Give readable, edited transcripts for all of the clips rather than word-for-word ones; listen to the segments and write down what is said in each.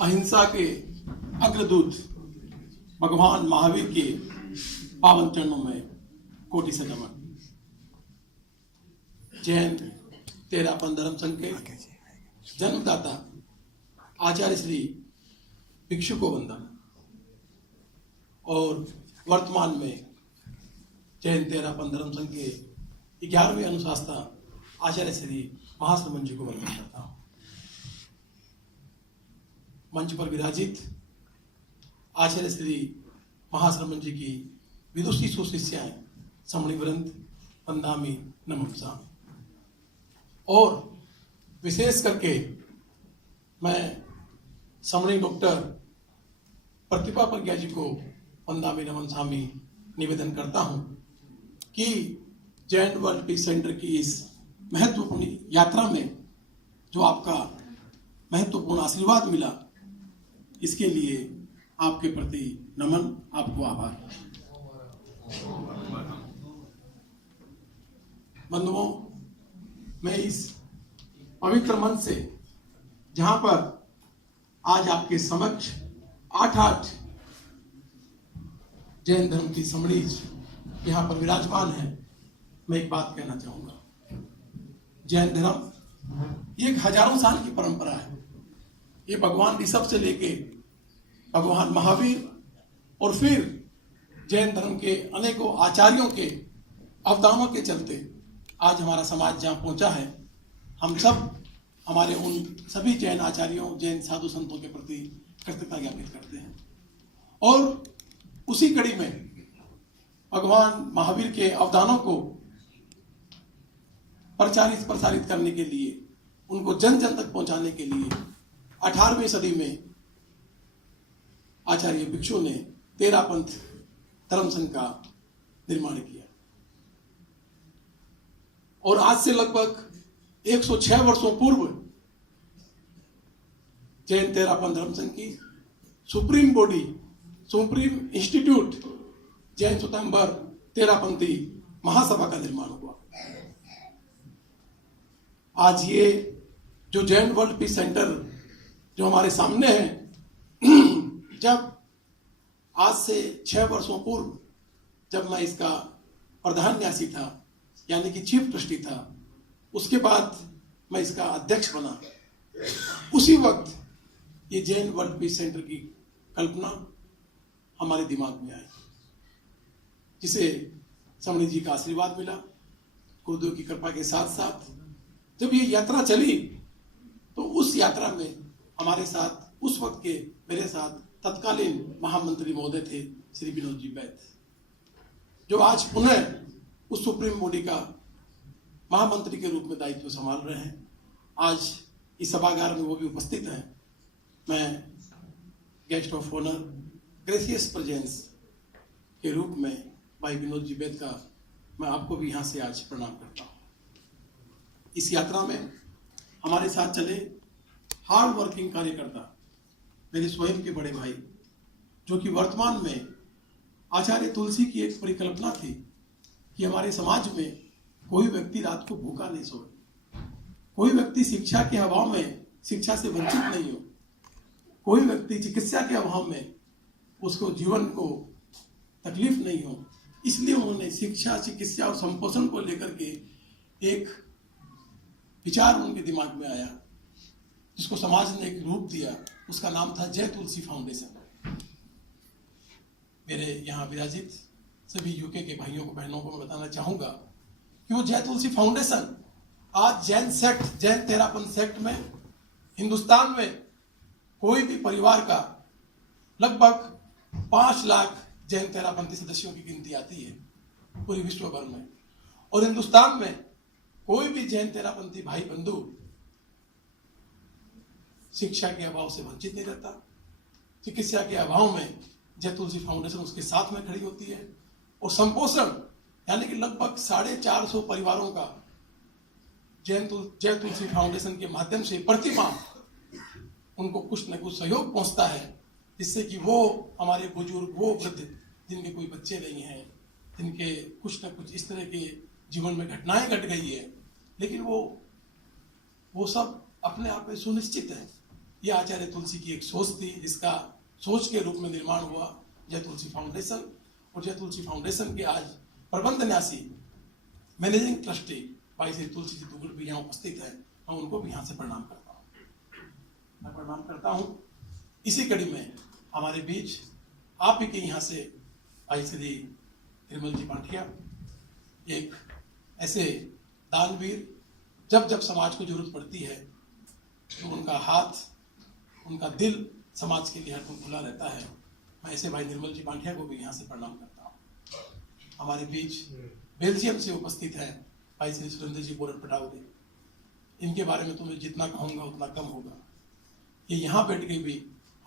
अहिंसा के अग्रदूत भगवान महावीर के पावन चरणों में कोटि से नमन। जैन तेरापन धर्म संघ के जन्मदाता आचार्य श्री भिक्षु को वंदन और वर्तमान में जैन तेरापन धर्म संघ के 11वें अनुशासता आचार्य श्री महाश्रमण जी को वंदन करता हूँ। मंच पर विराजित आचार्य श्री महाश्रमण जी की विदुषी सुशिष्याएं समणिवृंद वंदामि नमस्कार। और विशेष करके मैं समणी डॉक्टर प्रतिभा प्रज्ञा जी को वंदामि नमस्कामी निवेदन करता हूं कि जैन वर्ल्ड पीस सेंटर की इस महत्वपूर्ण यात्रा में जो आपका महत्वपूर्ण आशीर्वाद मिला, इसके लिए आपके प्रति नमन, आपको आभार। बंधुओं, मैं इस पवित्र मंच से, जहां पर आज आपके समक्ष 8 जैन धर्म की समणीज यहां पर विराजमान है, मैं एक बात कहना चाहूंगा। जैन धर्म एक हजारों साल की परंपरा है। ये भगवान ऋषभ से लेके भगवान महावीर और फिर जैन धर्म के अनेकों आचार्यों के अवदानों के चलते आज हमारा समाज जहां पहुंचा है। हम सब हमारे उन सभी जैन आचार्यों, जैन साधु संतों के प्रति कृतज्ञता ज्ञापित करते हैं। और उसी कड़ी में भगवान महावीर के अवदानों को प्रसारित करने के लिए, उनको जन जन तक पहुंचाने के लिए 18वीं सदी में आचार्य भिक्षु ने तेरापंथ धर्म संघ का निर्माण किया। और आज से लगभग 106 वर्षों पूर्व जैन तेरापंथ धर्म संघ की supreme body, supreme institute Jain स्वयंवर तेरापंथी महासभा का निर्माण हुआ। आज ये जो जैन वर्ल्ड पीस सेंटर जो हमारे सामने है, जब आज से 6 वर्षों पूर्व जब मैं इसका प्रधान न्यासी था, यानी कि चीफ ट्रस्टी था, उसके बाद मैं इसका अध्यक्ष बना, उसी वक्त ये जैन वर्ल्ड पीस सेंटर की कल्पना हमारे दिमाग में आई, जिसे समणी जी का आशीर्वाद मिला। गुरुदेव की कृपा के साथ साथ जब ये यात्रा चली, तो उस यात्रा में हमारे साथ उस वक्त के मेरे साथ तत्कालीन महामंत्री महोदय थे श्री विनोद जी बैद, जो आज पुनः उस सुप्रीम बॉडी का महामंत्री के रूप में दायित्व संभाल रहे हैं। आज इस सभागार में वो भी उपस्थित हैं। मैं guest of honour, gracious presence के रूप में भाई विनोद जी बैद का मैं आपको भी यहाँ से आज प्रणाम करता हूँ। इस यात्रा में हमारे साथ चले हार्ड वर्किंग कार्यकर्ता, मेरे स्वयं के बड़े भाई, जो कि वर्तमान में आचार्य तुलसी की एक परिकल्पना थी कि हमारे समाज में कोई व्यक्ति रात को भूखा नहीं सोए, कोई व्यक्ति शिक्षा के अभाव में शिक्षा से वंचित नहीं हो, कोई व्यक्ति चिकित्सा के अभाव में उसको जीवन को तकलीफ नहीं हो। इसलिए उन्होंने शिक्षा, चिकित्सा और संपोषण को लेकर के एक विचार उनके दिमाग में आया, जिसको समाज ने एक रूप दिया। उसका नाम था जय तुलसी फाउंडेशन। मेरे यहाँ विराजित सभी यूके के भाइयों को, बहनों को मैं बताना चाहूंगा कि वो जय तुलसी फाउंडेशन आज जैन सेक्ट, जैन तेरापंथ सेक्ट में हिंदुस्तान में कोई भी परिवार का लगभग 5 लाख जैन तेरापंथी सदस्यों की गिनती आती है पूरी विश्व भर में। और हिंदुस्तान में कोई भी जैन तेरापंथी भाई बंधु शिक्षा के अभाव से वंचित नहीं रहता। चिकित्सा के अभाव में जय तुलसी फाउंडेशन उसके साथ में खड़ी होती है। और संपोषण यानी कि लगभग 450 परिवारों का जय तुलसी फाउंडेशन के माध्यम से प्रतिमाह उनको कुछ न कुछ सहयोग पहुंचता है, जिससे कि वो हमारे बुजुर्ग, वो वृद्ध जिनके कोई बच्चे नहीं हैं, जिनके कुछ न कुछ इस तरह के जीवन में घटनाएं घट गई है, लेकिन वो सब अपने आप में सुनिश्चित है ये आचार्य तुलसी की एक सोच थी, जिसका सोच के रूप में निर्माण हुआ जय तुलसी फाउंडेशन। और जय तुलसी फाउंडेशन के आज प्रबंध न्यासी मैनेजिंग ट्रस्टी भाई श्री तुलसी जी दुगुल भी यहाँ उपस्थित है। मैं उनको भी यहाँ से प्रणाम करता हूँ। मैं प्रणाम करता हूँ। इसी कड़ी में हमारे बीच आप ही के यहाँ से भाई श्री निर्मल जी पांठिया, एक ऐसे दानवीर, जब जब समाज को जरूरत पड़ती है तो उनका हाथ, उनका दिल समाज के लिए हरदम खुला रहता है। मैं ऐसे भाई निर्मल जी पांठिया को भी यहाँ से प्रणाम करता हूँ। हमारे बीच बेल्जियम से उपस्थित है भाई श्री सुरेंद्र जी बोरट पटावले। इनके बारे में तो मैं जितना कहूँगा उतना कम होगा। ये यहाँ बैठ के भी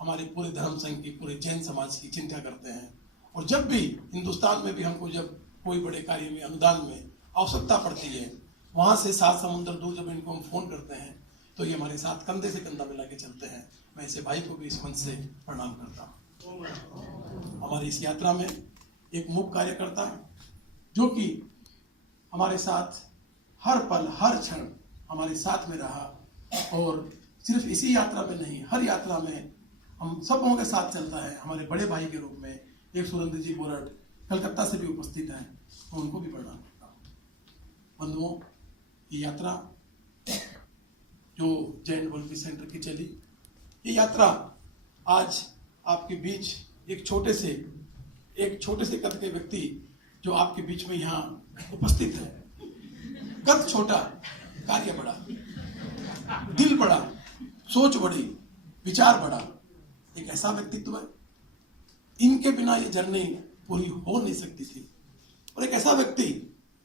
हमारे पूरे धर्म संघ की, पूरे जैन समाज की चिंता करते हैं। और जब भी हिंदुस्तान में भी हमको जब कोई बड़े कार्य में, अनुदान में आवश्यकता पड़ती है, वहाँ से 7 समुद्र दूर जब इनको हम फोन करते हैं तो ये हमारे साथ कंधे से कंधा मिला के चलते हैं। मैं ऐसे भाई को भी इस मंच से प्रणाम करता हूँ। हमारी इस यात्रा में एक मुख्य कार्यकर्ता जो कि हमारे साथ हर पल, हर क्षण हमारे साथ में रहा, और सिर्फ इसी यात्रा में नहीं, हर यात्रा में हम सबों के साथ चलता है। हमारे बड़े भाई के रूप में एक सुरेंद्र जी बोरट कलकत्ता से भी उपस्थित हैं, मैं उनको भी प्रणाम करता हूँ। बंधुओं, ये यात्रा जो जैन वर्ल्ड पीस सेंटर की चली, ये यात्रा आज आपके बीच एक छोटे से कद के व्यक्ति जो आपके बीच में यहाँ उपस्थित है, कद छोटा, कार्य बड़ा, दिल बड़ा, सोच बड़ी, विचार बड़ा, एक ऐसा व्यक्तित्व है। इनके बिना ये जर्नी पूरी हो नहीं सकती थी। और एक ऐसा व्यक्ति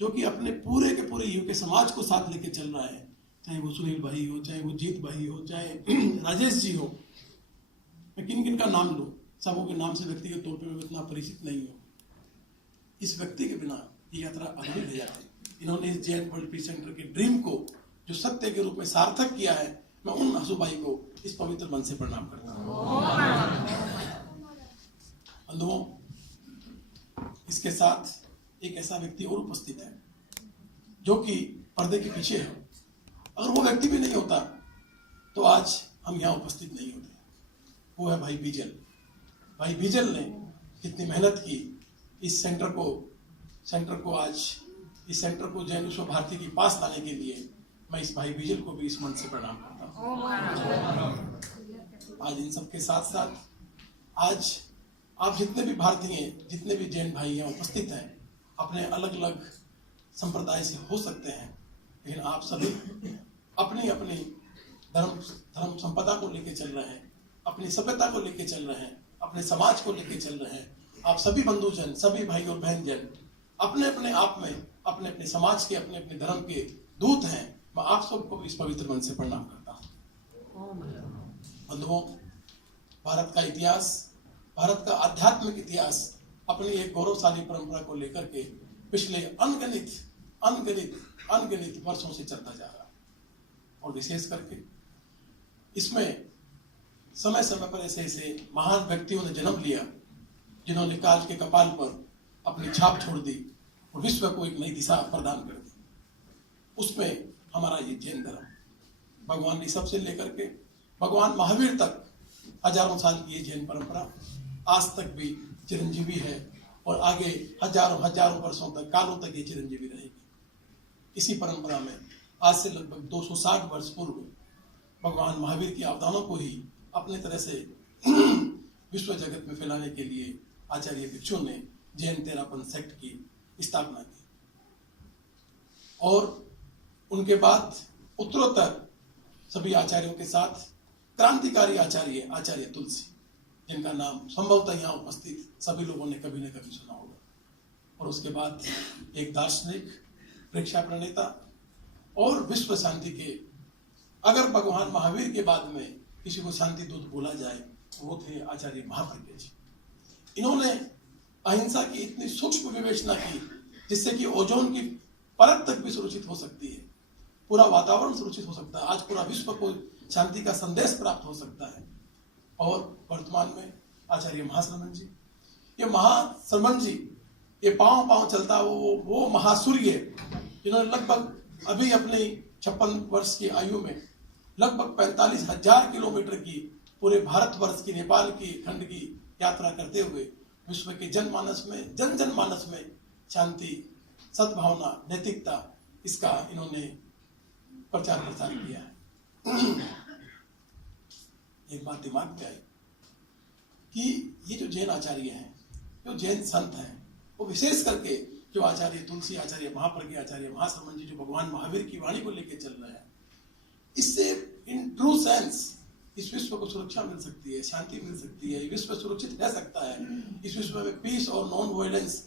जो कि अपने पूरे के पूरे युग के समाज को साथ लेके चल रहा है, चाहे वो सुनील भाई हो, चाहे वो जीत भाई हो, चाहे राजेश जी हो। मैं किन किन का नाम लूं, सबों के नाम से व्यक्तिगत तौर पे मैं इतना परिचित नहीं हूं। इस व्यक्ति के बिना ये यात्रा अधूरी रह जाती। इन्होंने इस जैन वर्ल्ड पीस सेंटर के ड्रीम को जो सत्य के रूप में सार्थक किया है, मैं उन हसू भाई को इस पवित्र मन से प्रणाम करता हूँ। बंधुओं, इसके साथ एक ऐसा व्यक्ति और उपस्थित है जो कि पर्दे के पीछे है। अगर वो व्यक्ति भी नहीं होता तो आज हम यहाँ उपस्थित नहीं होते। वो है भाई बीजल। भाई बीजल ने कितनी मेहनत की इस सेंटर को आज इस सेंटर को जैन विश्व भारती के पास लाने के लिए। मैं इस भाई बीजल को भी इस मन से प्रणाम करता हूँ। आज इन सबके साथ साथ आज आप जितने भी भारतीय, जितने भी जैन भाई यहाँ उपस्थित हैं, अपने अलग अलग संप्रदाय से हो सकते हैं, लेकिन आप सभी अपनी अपनी धर्म संपदा को लेकर चल रहे हैं, अपनी सभ्यता को लेकर चल रहे हैं, अपने समाज को लेकर चल रहे हैं। आप सभी बंधुजन, सभी भाई और बहन जन अपने अपने आप में अपने अपने समाज के, अपने अपने धर्म के दूत हैं। मैं आप सबको इस पवित्र मन से प्रणाम करता हूँ। बंधुओं, भारत का इतिहास, भारत का आध्यात्मिक इतिहास अपनी एक गौरवशाली परंपरा को लेकर के पिछले अनगिनत वर्षों से चलता जा रहा है। और विशेष करके इसमें समय समय पर ऐसे महान व्यक्तियों ने जन्म लिया जिन्होंने काल के कपाल पर अपनी छाप छोड़ दी और विश्व को एक नई दिशा प्रदान कर दी। उसमें हमारा ये जैन धर्म, भगवान ऋषभ से लेकर के भगवान महावीर तक हजारों साल की ये जैन परंपरा आज तक भी चिरंजीवी है और आगे हजारों वर्षों तक, कालों तक ये चिरंजीवी रहेगी। इसी परंपरा में आज से लगभग 260 वर्ष पूर्व भगवान महावीर की अवदानों को ही अपने तरह से विश्व जगत में फैलाने के लिए आचार्य भिक्षु ने जैन तेरापन सेक्ट की स्थापना की। और उनके बाद उत्तरोत्तर सभी आचार्यों के साथ क्रांतिकारी आचार्य तुलसी, जिनका नाम संभवतः यहाँ उपस्थित सभी लोगों ने कभी न कभी सुना होगा। और उसके बाद एक दार्शनिक, प्रेक्षा प्रणेता और विश्व शांति के, अगर भगवान महावीर के बाद में किसी को शांति दूत बोला जाए वो थे आचार्य महाप्रज्ञ जी। इन्होंने अहिंसा की इतनी सूक्ष्म विवेचना की जिससे कि ओजोन की परत तक भी सुरक्षित हो सकती है, पूरा वातावरण सुरक्षित हो सकता है, आज पूरा विश्व को शांति का संदेश प्राप्त हो सकता है। और वर्तमान में आचार्य महाश्रमण जी, ये महाश्रमण जी, ये पांव चलता वो महासूर्य जिन्होंने लगभग अभी अपनी 56 वर्ष की आयु में लगभग 45,000 किलोमीटर की पूरे भारतवर्ष की, नेपाल की खंड की यात्रा करते हुए विश्व के जनमानस में, जन जन मानस में शांति, सद्भावना, नैतिकता, इसका इन्होंने प्रचार प्रसार किया है। एक बात दिमाग में आई कि ये जो जैन आचार्य हैं, जो जैन संत हैं, वो विशेष करके जो आचार्य तुलसी, आचार्य महाप्रज्ञ, आचार्य महासमन जी जो भगवान महावीर की वाणी को लेकर चल रहे हैं, इससे इन ट्रू सेंस इस विश्व को सुरक्षा मिल सकती है, शांति मिल सकती है, विश्व सुरक्षित रह सकता है, इस विश्व में पीस और नॉन वायलेंस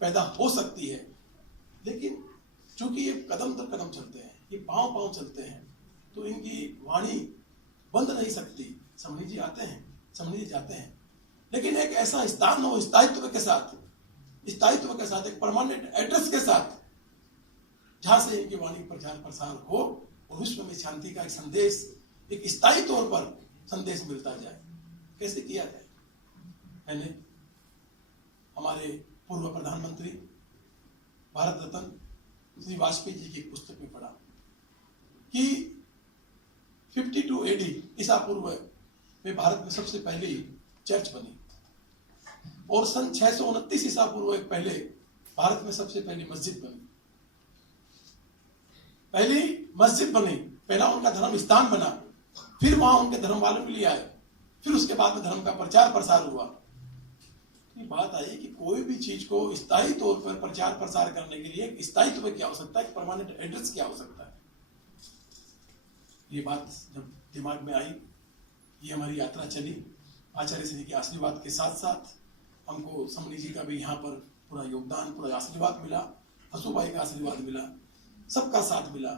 पैदा हो सकती है। लेकिन चूंकि ये कदम दर कदम चलते हैं, ये पांव पांव चलते हैं, तो इनकी वाणी बंद नहीं सकती। समणी जी आते हैं, समणी जी जाते हैं, लेकिन एक ऐसा स्थान हो स्थायित्व के साथ, एक परमानेंट एड्रेस के साथ, जहां से इनकी वाणी प्रचार प्रसार हो और विश्व में शांति का एक संदेश, एक स्थायी तौर पर संदेश मिलता जाए। कैसे किया जाए? मैंने हमारे पूर्व प्रधानमंत्री भारत रत्न श्री वाजपेयी जी की पुस्तक में पढ़ा कि 52 AD ईसा पूर्व में भारत में सबसे पहली चर्च बनी और सन 629 ईसा पूर्व पहले भारत में सबसे पहली मस्जिद बनी। पहली मस्जिद बनी, पहला उनका धर्म स्थान बना, फिर वहां उनके धर्म वालों के लिए आए, फिर उसके बाद में धर्म का प्रचार प्रसार हुआ। ये बात आई कि कोई भी चीज को स्थायी तौर पर प्रचार प्रसार करने के लिए एक स्थायित्व की आवश्यकता है, परमानेंट एड्रेस की आवश्यकता है। ये बात जब दिमाग में आई, ये हमारी यात्रा चली, आचार्य श्री के आशीर्वाद के साथ साथ हमको समणी जी का भी यहाँ पर पूरा योगदान, पूरा आशीर्वाद मिला, हसूबाई का आशीर्वाद मिला, सबका साथ मिला,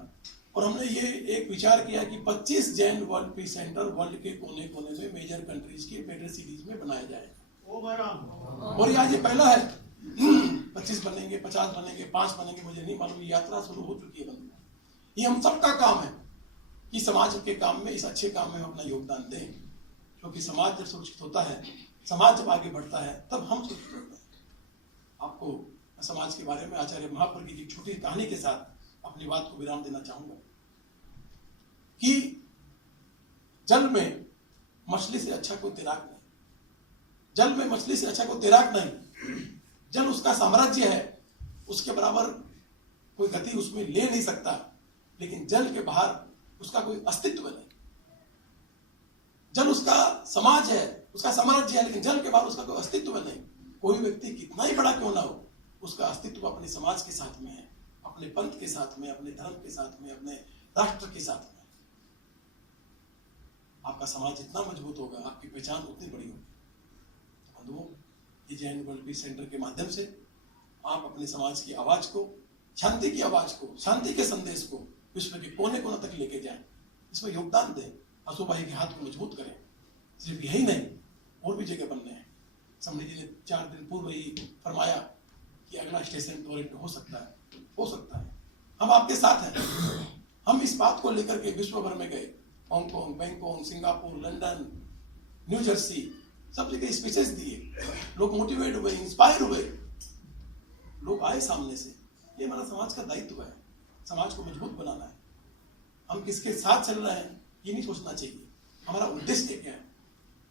और हमने ये एक विचार किया कि 25 Jain world peace centre world के कोने कोने में मेजर कंट्रीज के मेजर सिटीज में बनाया जाएगा। और ये आज ये पहला है। 25 बनेंगे, 50 बनेंगे, 5 बनेंगे, मुझे नहीं मालूम। यात्रा शुरू हो चुकी है बंधु। ये हम सबका काम है कि समाज के काम में, इस अच्छे काम में हम अपना योगदान दें, क्योंकि समाज जब सुरक्षित होता है, समाज जब आगे बढ़ता है, तब हम सुरक्षित होते हैं। आपको समाज के बारे में आचार्य महाप्रज्ञ की छोटी कहानी के साथ अपनी बात को विराम देना चाहूंगा कि जल में मछली से अच्छा कोई तैराक नहीं, जल में मछली से अच्छा कोई तैराक नहीं। जल उसका साम्राज्य है, उसके बराबर कोई गति उसमें ले नहीं सकता, लेकिन जल के बाहर उसका कोई अस्तित्व नहीं। जल उसका समाज है, उसका साम्राज्य है, लेकिन जल के बाहर उसका कोई अस्तित्व नहीं। कोई व्यक्ति कितना ही बड़ा क्यों ना हो, उसका अस्तित्व अपने समाज के साथ में है, अपने पंथ के साथ में, अपने धर्म के साथ में, अपने राष्ट्र के साथ में। आपका समाज जितना मजबूत होगा, आपकी पहचान उतनी बड़ी होगी। तो बंधुओं, ये जैन वर्ल्ड पीस सेंटर के माध्यम से आप अपने समाज की आवाज को, शांति की आवाज को, शांति के संदेश को विश्व के कोने कोने तक लेके जाएं, इसमें योगदान दें, हसूबाई के हाथ को मजबूत करें। सिर्फ यही नहीं, और भी जगह बनने हैं। समणी जी ने 4 दिन पूर्व ही फरमाया कि अगला स्टेशन टोरंटो हो सकता है, हो सकता है। हम आपके साथ हैं। हम इस बात को लेकर के विश्व भर में गए, Hong Kong, Bangkok, Singapore, London, new Jersey, सब जगह स्पीचेस दिए। लोग मोटिवेट हुए, इंस्पायर हुए, लोग आए सामने से। ये हमारा समाज का दायित्व है, समाज को मजबूत बनाना है। हम किसके साथ चल रहे हैं ये नहीं सोचना चाहिए, हमारा उद्देश्य क्या है।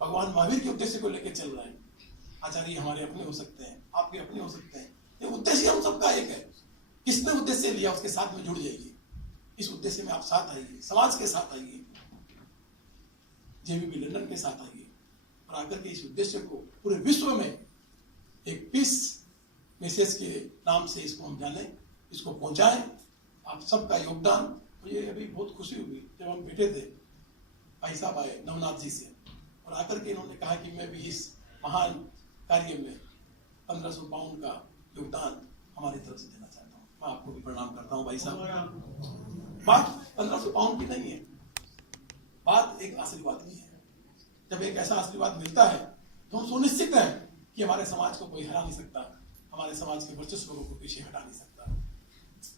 भगवान महावीर के उद्देश्य को लेकर चल रहे हैं। आचार्य हमारे अपने हो सकते हैं, आपके अपने हो सकते हैं, ये उद्देश्य हम सबका एक है। किसने उद्देश्य लिया उसके साथ में जुड़ जाइए। इस उद्देश्य में आप साथ आइए, समाज के साथ आइए, जेबीबी लंदन के साथ आइए, और आकर के इस उद्देश्य को पूरे विश्व में एक पीस मैसेज के नाम से इसको हम जाने, इसको पहुंचाएं। आप सबका योगदान। मुझे अभी बहुत खुशी हुई जब हम बैठे थे, भाई साहब आए नवनाथ जी से, और आकर के इन्होंने कहा कि मैं भी इस महान कार्य में 1500 पाउंड का योगदान हमारी तरफ से देना चाहता हूँ। मैं आपको भी प्रणाम करता हूँ भाई साहब। बात 1500 पाउंड की नहीं है, बात एक आशीर्वाद की है। जब एक ऐसा आशीर्वाद मिलता है तो हम सुनिश्चित हैं कि हमारे समाज को कोई हरा नहीं सकता, हमारे समाज के वर्चस्व को पीछे हटा नहीं सकता।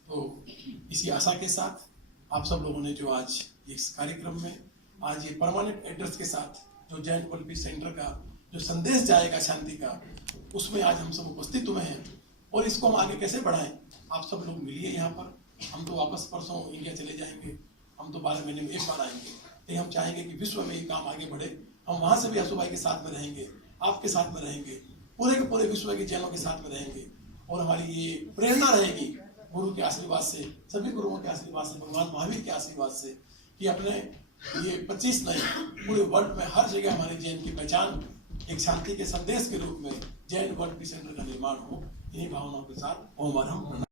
तो इसी आशा के साथ आप सब लोगों ने जो आज इस कार्यक्रम में, आज ये परमानेंट एड्रेस के साथ जो जैन वर्ल्ड पीस सेंटर का जो संदेश जाएगा शांति का, उसमें आज हम सब उपस्थित हुए हैं। और इसको हम आगे कैसे बढ़ाएं, आप सब लोग मिलिए यहाँ पर। हम तो वापस परसों इंडिया चले जाएंगे। हम तो 12 महीने में एक बार आएंगे, लेकिन हम चाहेंगे कि विश्व में ये काम आगे बढ़े। हम वहां से भी आशु भाई के साथ में रहेंगे, आपके साथ में रहेंगे, पूरे के पूरे विश्व के जैनों के साथ में रहेंगे। और हमारी ये प्रेरणा रहेगी गुरु के आशीर्वाद से, सभी गुरुओं के आशीर्वाद से, भगवान महावीर के आशीर्वाद से, कि अपने ये 25 नहीं पूरे वर्ल्ड में हर जगह हमारे जैन की पहचान एक शांति के संदेश के रूप में जैन वर्ल्ड पीस सेंटर का निर्माण हो। इन्हीं भावनाओं के साथ ओम अरहम।